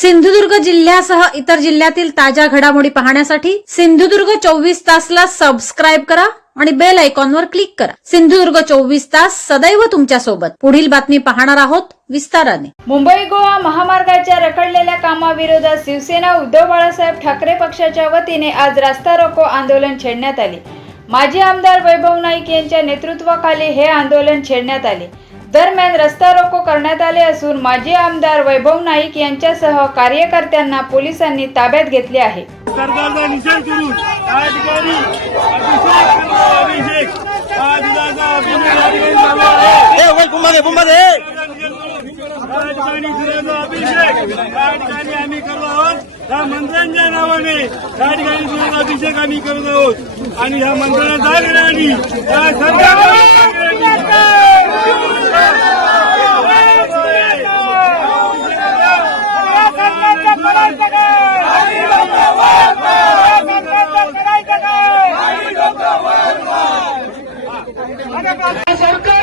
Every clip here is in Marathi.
सिंधुदुर्ग जिल्ह्यासह इतर जिल्ह्यातील ताज्या घडामोडी पाहण्यासाठी सिंधुदुर्ग चोवीस तासला सबस्क्राईब करा आणि बेल आयकॉनवर क्लिक करा. सिंधुदुर्ग चोवीस तास सदैव तुमच्यासोबत. पुढील बातमी पाहणार आहोत विस्ताराने. मुंबई गोवा महामार्गाच्या रखडलेल्या कामाविरोधात शिवसेना उद्धव बाळासाहेब ठाकरे पक्षाच्या वतीने आज रास्ता रोको आंदोलन छेडण्यात आले. माजी आमदार वैभव नाईक यांच्या नेतृत्वाखाली हे आंदोलन छेडण्यात आले. दरम्यान रस्ता रोको करण्यात आले असून माजी आमदार वैभव नाईक यांच्यासह कार्यकर्त्यांना पोलिसांनी ताब्यात घेतले आहे. सरकारचा निषेध करून या ठिकाणी अभिषेक. हा आम्ही करत आहोत. या मंत्र्यांच्या नावाने या ठिकाणी दिलासा अभिषेक आम्ही करत आहोत. आणि ह्या मंत्र्यांना जाग या सरकारला सरकारचं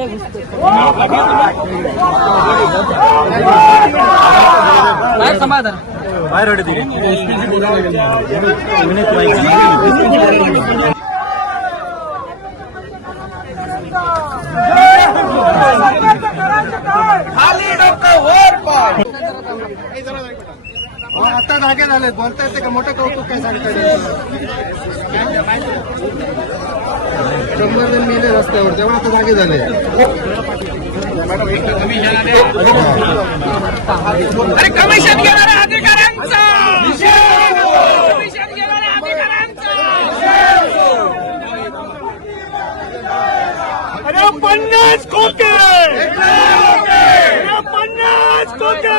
সে বুঝতে খালি ডক্টর ওর পর এই हो, आता जागे झाले. बोलता येते का? मोठं कौतुक काय सांगता शंभर जण मेले रस्त्यावर तेव्हा आता जागे झाले. कमिशन घेणाऱ्या अधिकाऱ्यांचा! पन्नास खोके अरे पन्नास खोके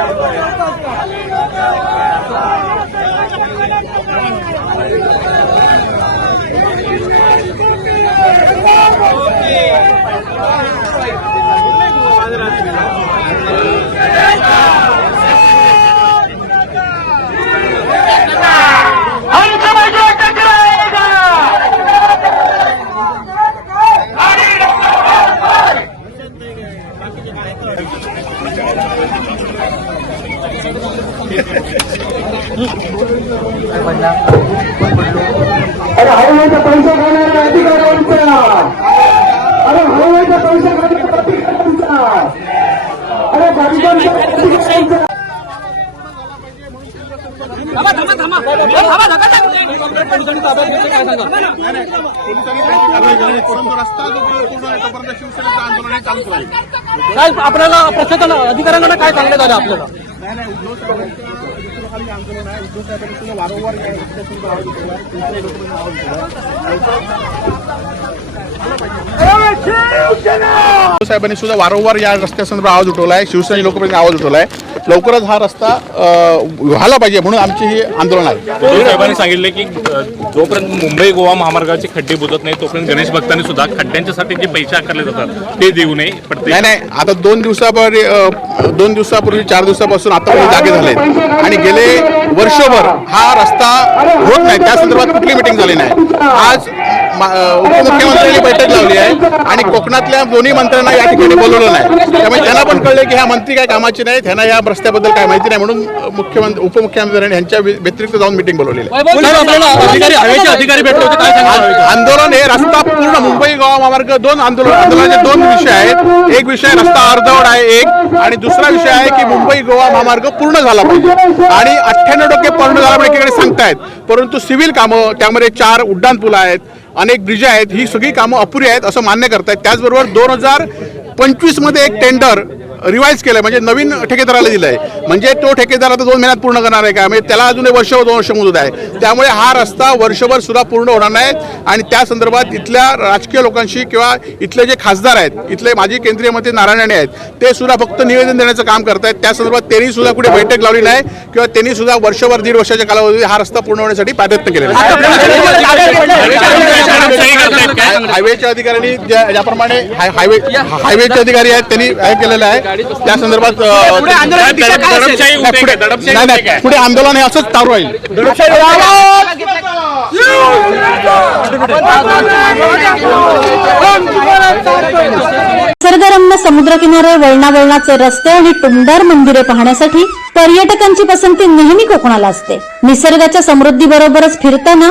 Hallelujah! बढ़ो अरे हळूहळूचा पैसा खाणाऱ्या अधिकाऱ्यांचा अरे हळूहळूचा पैसा खाणाऱ्या अधिकाऱ्यांचा अरे अधिकाऱ्यांचा काय आपल्याला प्रशासन अधिकाऱ्यांना काय सांगण्यात आलं आपल्याला? साहेबांनी सुद्धा वारंवार या रस्त्यासंदर्भात आवाज उठवला आहे शिवसेना! लोकप्रतिनिधी आवाज उठवला आहे लवकरच हा रस्ता व्हायला पाहिजे म्हणून आमची ही आंदोलन आहे. साहेबांनी सांगितले की जोपर्यंत मुंबई गोवा महामार्गाचे खड्डे बुजत नाही तोपर्यंत गणेश भक्तांनी सुद्धा खड्ड्यांच्यासाठी जे पैसे आकारले जातात ते देऊ नये. नाही नाही आता दोन दिवसापूर्वी दोन दिवसापूर्वी चार दिवसापासून आता जागे झाले. आणि गेले वर्षभर हा रस्ता होत नाही. त्या संदर्भात कुठली मिटिंग झाली नाही. आज उपमुख्यमंत्र्यांनी बैठक लावली आहे आणि कोकणातल्या दोन्ही मंत्र्यांना या ठिकाणी बोलवलं नाही. त्यामुळे त्यांना पण कळले की ह्या मंत्री काय कामाची नाही त्यांना या रस्त्याबद्दल काय माहिती नाही म्हणून मुख्यमंत्री उपमुख्यमंत्र्यांनी यांच्या व्य- व्यतिरिक्त जाऊन मिटिंग बोलवलेली आहे. अधिकारी भेटले होते आंदोलन हे रस्ता पूर्ण मुंबई गोवा महामार्ग दोन आंदोलन आंदोलनाचे दोन विषय आहेत. एक विषय रस्ता अर्धवट आहे एक. आणि दुसरा विषय आहे की मुंबई गोवा महामार्ग पूर्ण झाला पाहिजे. आणि अठ्ठ्याण्णव टक्के पूर्ण झाला पाहिजे सांगतायत. परंतु सिव्हिल कामं त्यामध्ये चार उड्डाण पूल आहेत. अनेक ब्रिज आहेत ही सगळी कामं अपुरी आहेत असं मान्य करतायत. त्याचबरोबर दोन हजार पंचवीसमध्ये एक टेंडर रिवाईज केलंय. म्हणजे नवीन ठेकेदाराला दिलंय. म्हणजे तो ठेकेदार आता दोन महिन्यात पूर्ण करणार आहे का? म्हणजे त्याला अजून एक वर्ष दोन वर्ष मुदत आहे. त्यामुळे हा रस्ता वर्षभर सुद्धा पूर्ण होणार नाही. आणि त्या संदर्भात इथल्या राजकीय लोकांशी किंवा इथले जे खासदार आहेत इथले माजी केंद्रीय मंत्री नारायण आहेत ते सुद्धा फक्त निवेदन देण्याचं काम करतायत त्या संदर्भात त्यांनी सुद्धा कुठे बैठक लावली नाही किंवा त्यांनी सुद्धा वर्षभर दीड वर्षाच्या कालावधी हा रस्ता पूर्ण होण्यासाठी प्रयत्न केलेला आहे. हायवेच्या अधिकाऱ्यांनी ज्या- ज्याप्रमाणे हाय- हायवे हायवेचे अधिकारी आहेत त्यांनी हे केलेलं आहे. त्या संदर्भात अ, दडपशाही नाही, पुढे का? दडपशाही नाही, उठते नाही, का? पुढे आंदोलन हे असंच चालू राहील. निसर्गरम्य समुद्रकिनारे वळणावळणाचे रस्ते आणि टुमदार मंदिरे पाहण्यासाठी पर्यटकांची पसंती नेहमी कोकणाला असते. निसर्गाच्या समृद्धी बरोबरच फिरताना